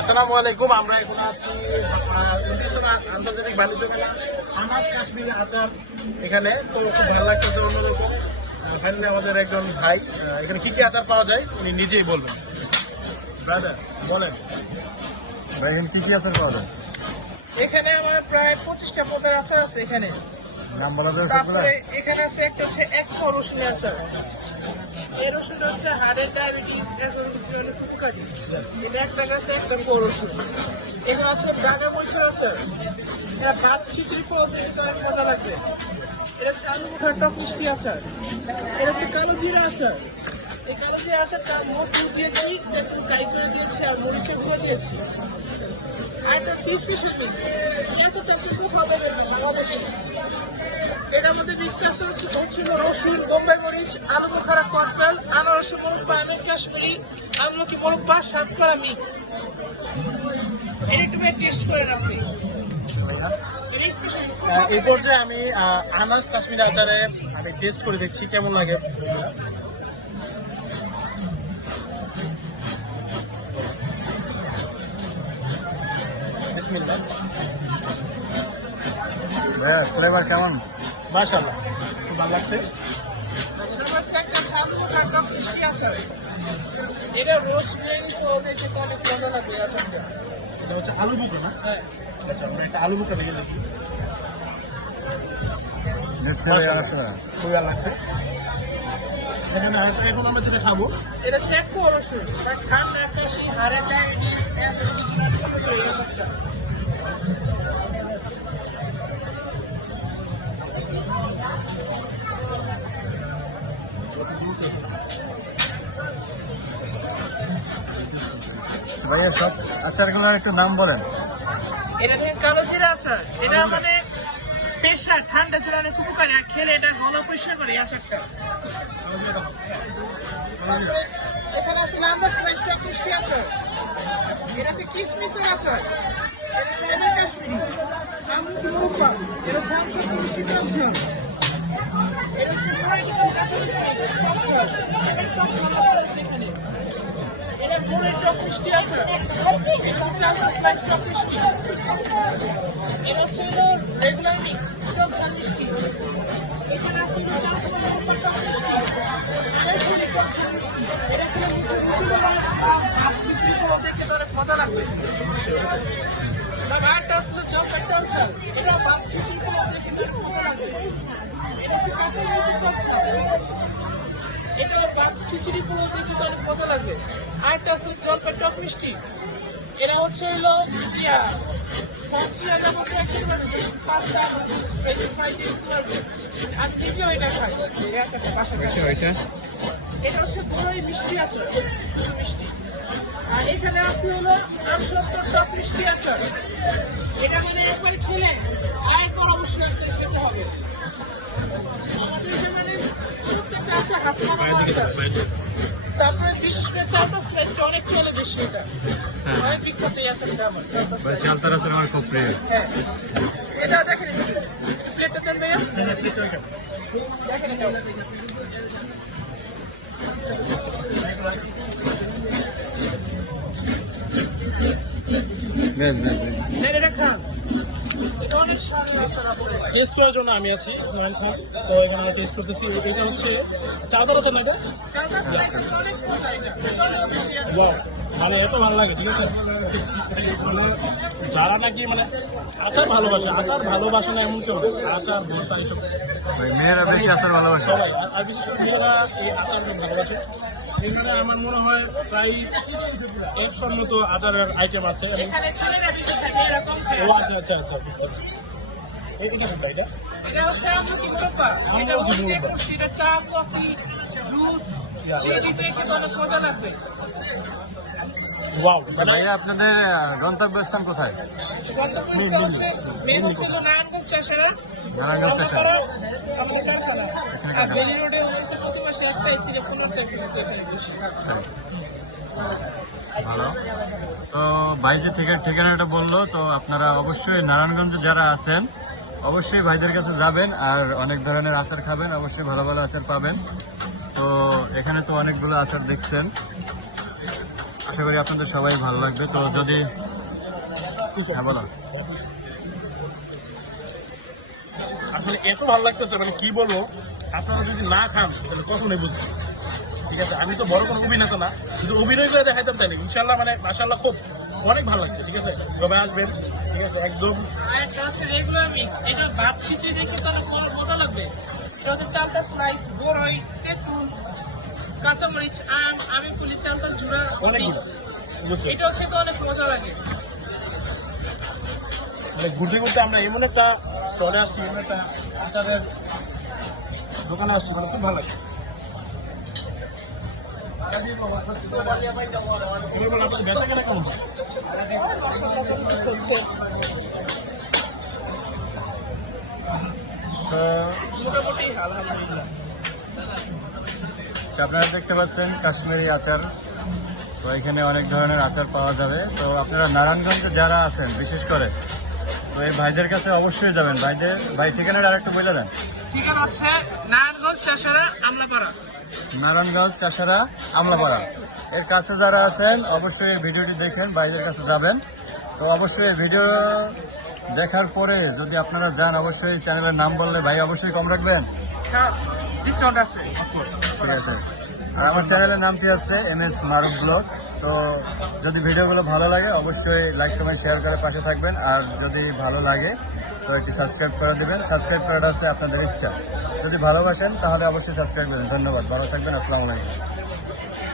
আসসালামু আলাইকুম। আমরা এখন আছি আন্তর্জাতিক বাণিজ্য মেলা আনাজ কাশ্মীরি আচার এখানে। তো খুব ভালো লাগতেছে, অন্যরকম। ফাইনালি আমাদের একজন ভাই এখানে কি কি আচার পাওয়া যায় উনি নিজেই বলবেন। ব্রাদার বলেন ভাই এখানে কি কি আচার পাওয়া যায়? এখানে আমার প্রায় 25টা প্রকার আচার আছে এখানে। নাম বলা যাবে? তারপরে এখানে আছে একটা হচ্ছে এক পোয়া রসুনের আচার। এই রসুন হচ্ছে হার্টের ডায়াবেটিস, অ্যাসিডিটিস এর উপকারী। এটা একটা আছে একটা পোয়া রসুন। এগুলো আছে গাঁজা মরিচের আচার। এটা ভাত খিচুড়ি পোয়া দিয়ে অনেক মজা লাগবে। এটা হচ্ছে আলু বোখার টক মিষ্টি আচার। এটা হচ্ছে কালো জিরা আচার। এই কালো জিরা আচারটা মধু দিয়েছি, একটু ফ্রাই করে দিয়েছি আর মরিচের গুঁড়ো দিয়েছি। আর একটা হচ্ছে স্পেশাল মিক্স। এই আচারটা খুব ভালো লাগে বাংলাদেশে। এটার মধ্যে মিক্স আছে হচ্ছে রসুন, বোম্বাই মরিচ, আলু বোখারা কর্নেল, আনারসি মোরব্বা, আমের কাশ্মীরি, আমলকি মোরব্বা, সাতকরা মিক্স। এটা একটু টেস্ট করে আপনি। এই পর্যায়ে আমি আনাজ কাশ্মীরি আচারে আমি টেস্ট করে দেখছি কেমন লাগে। বিসমিল্লাহ। হ্যাঁ, ফ্লেভার কেমন? মাশাআল্লাহ, খুব ভালো লাগছে। এটা হচ্ছে একটা ছাতু কাটা মিষ্টি আচার। এটা রোজমেরি পোয়া দিয়ে অনেক মজা লাগবে আচারটা। এটা হচ্ছে আলু বুকা না? হ্যাঁ। আচ্ছা, আমরা একটা আলু বুকা ভেজে দেখি। নিশ্চয়ই আছে। খুবই ভালো লাগছে। এখানে এখন আমরা যেটা খাবো এটা হচ্ছে এক পোয়া রসুন। এটা ঠান্ডা একটা হাড়ের ডায়াবেটিস, অ্যাসিডিটিস এই আচারটা। ভাইয়া সব আচারগুলোর একটু নাম বলেন। এটা থেকে কালো জিরা আচার। এটা মানে প্রেশার ঠান্ডা জন্য অনেক উপকারী, আর খেলে এটা গলা পরিষ্কার করে এই আচারটা। তারপরে এখানে আছে লাম্বা স্লাইস টক মিষ্টি আচার। এটা হচ্ছে কিসমিসের আচার। এটা হচ্ছে আমের কাশ্মীরি, আমলকি মোরব্বা। এটা হচ্ছে আমসত্ব মিষ্টি টক ঝাল। এটা হচ্ছে এটা গুড়ের টক মিষ্টি আচার। এটা হচ্ছে আচার স্লাইস টক মিষ্টি। এটা হচ্ছে রেগুলার মিক্স টক ঝাল মিষ্টি। এখানে আছে এটা কোনো দেখে তো অনেক মজা লাগবে। আরেকটা আসলে জলপাই টক ঝাল। এটা ভাত খিচুড়ি পোলাও দেখে অনেক মজা লাগবে। এটা হচ্ছে কাঁচা মরিচের টক ঝাল। এটা ভাত খিচুড়ি পোলাও দেখে তো অনেক মজা লাগবে। আরেকটা আসলে জলপাই টক মিষ্টি। এরা হচ্ছে হলো আর নিজেও এটা খায়। এটা হচ্ছে বড়ই মিষ্টি আচার, শুধু মিষ্টি। আর এখানে আছে হলো আমসত্ব টক মিষ্টি আচার। এটা মানে একবার খেলে আয় কর অবশ্যই খেতে হবে। আমাদের এখানে প্রত্যেকটা আচার হাত মানানো আচার। তারপরে বিশেষ করে চালতা স্লাইসটা অনেক চলে বেশি। এটা অনেক বিখ্যাত এই আচারটা আমার চালতা স্লাইস। চালতার আচার আমার খুব প্রিয়। হ্যাঁ, এটা দেখেন প্লেটটা দেন ভাইয়া। দেখেন এটা এটা খান। এটা অনেক স্বাদ আচার। আপনার টেস্ট করার জন্য আমি আছি নান খান। তো এখানে টেস্ট করতেছি। এটা হচ্ছে চাদর আছে না? এটা চালতা স্লাইস অনেক মজা। এটা ওয়াও, মানে এত ভালো লাগে। ঠিক আছে, যারা নাকি মানে আচার ভালোবাসে, আচার ভালোবাসে না এমন কেউ নেই। আচার ভর্তা এইসব ভাই মেয়েরা বেশি আচার ভালোবাসে। সবাই, আর বিশেষ করে মেয়েরা এই আচার খুব ভালোবাসে। এখানে আমার মনে হয় প্রায় 100 মতো আচারের আইটেম আছে। এখানে ছেলেরা বেশি থাকে এরকম খায় ও আচার। আচ্ছা আচ্ছা আচ্ছা, বুঝতে পারছি। এইটা কি ভাই? এটা এটা হচ্ছে আমলকি মোরব্বা। এটা উইটে করছি। এটা চা, কফি, দুধ দিয়ে দিতে খেতে অনেক মজা লাগবে। ওয়াও, আচ্ছা ভাইয়া, আপনাদের গন্তব্যস্থান কোথায়? গন্তব্যস্থল হচ্ছে মেন হচ্ছে হলো নারায়ণগঞ্জ চাষারা, নারায়ণগঞ্জ চাষারা। আমাদের কারখানা। আর বেলি রোডে হচ্ছে প্রতি মাসে 1 তারিখ থেকে 15 তারিখ পর্যন্ত এখানে বসে। ভালো। তো ভাই যে ঠিকানাটা বললো, তো আপনারা অবশ্যই নারায়ণগঞ্জে যারা আছেন অবশ্যই ভাইদের কাছে যাবেন আর অনেক ধরনের আচার খাবেন। অবশ্যই ভালো ভালো আচার পাবেন। তো এখানে তো অনেকগুলো আচার দেখছেন। আশা করি আপনাদের সবাই ভালো লাগবে। তো যদি হ্যাঁ বলো। আসলে এত ভালো লাগতেছে মানে কি বলবো, আপনারা যদি না খান তাহলে কখনোই বুঝবেন। ঠিক আছে, আমি তো বড় কোনো অভিনেতা না, শুধু অভিনয় করে দেখাইতাম তাই না। ইনশাল্লাহ মানে মাশাল্লাহ খুব অনেক ভালো লাগছে। ঠিক আছে, সবাই আসবেন। ঠিক আছে, একদম আর একটা হচ্ছে রেগুলার মিক্স, এটা ভাত খিচুড়ি দিয়ে কিন্তু অনেক মজা লাগবে। এটা হচ্ছে চালটা স্লাইস, বড়ই, তেঁতুল, কাঁচামরিচ, আম, আমি ফুলি চালটা জুড়া অনেক মিক্স। বুঝছি। এটাও খেতে অনেক মজা লাগে। মানে ঘুরতে ঘুরতে আমরা এমন একটা স্টলে আসছি, এমন একটা আচারের দোকানে আসছি, মানে খুব ভালো লাগে। এবার বলো, আপনাদের বেচা কেনা কেমন হয়? মশলা চমচম করছে, তো মোটামুটি আলহামদুলিল্লাহ। আপনারা দেখতে পাচ্ছেন কাশ্মীরি আচার। তো এখানে অনেক ধরনের আচার পাওয়া যাবে। তো আপনারা নারায়ণগঞ্জে যারা আছেন বিশেষ করে, তো এই ভাইদের কাছে অবশ্যই যাবেন। ভাই ঠিকানাটা আরেকটু বলে দেন। ঠিকানা হচ্ছে নারায়ণগঞ্জ, চাষারা, আমলাপাড়া। নারায়ণগঞ্জ চাষারা আমলাপাড়া এর কাছে যারা আছেন অবশ্যই এই ভিডিওটি দেখেন, ভাইদের কাছে যাবেন। তো অবশ্যই এই ভিডিও দেখার পরে যদি আপনারা যান, অবশ্যই চ্যানেলের নাম বললে ভাই অবশ্যই কম রাখবেন। হ্যাঁ, ডিসকাউন্ট আছে। ঠিক আছে। আর আমার চ্যানেলের নামটি হচ্ছে MS মারুফ ব্লগ। তো যদি ভিডিওগুলো ভালো লাগে অবশ্যই লাইক কমেন্ট শেয়ার করে পাশে থাকবেন। আর যদি ভালো লাগে তো একটি সাবস্ক্রাইব করে দেবেন। সাবস্ক্রাইব করাটা হচ্ছে আপনাদের ইচ্ছা। যদি ভালোবাসেন তাহলে অবশ্যই সাবস্ক্রাইব করবেন। ধন্যবাদ, ভালো থাকবেন। আসসালামু আলাইকুম।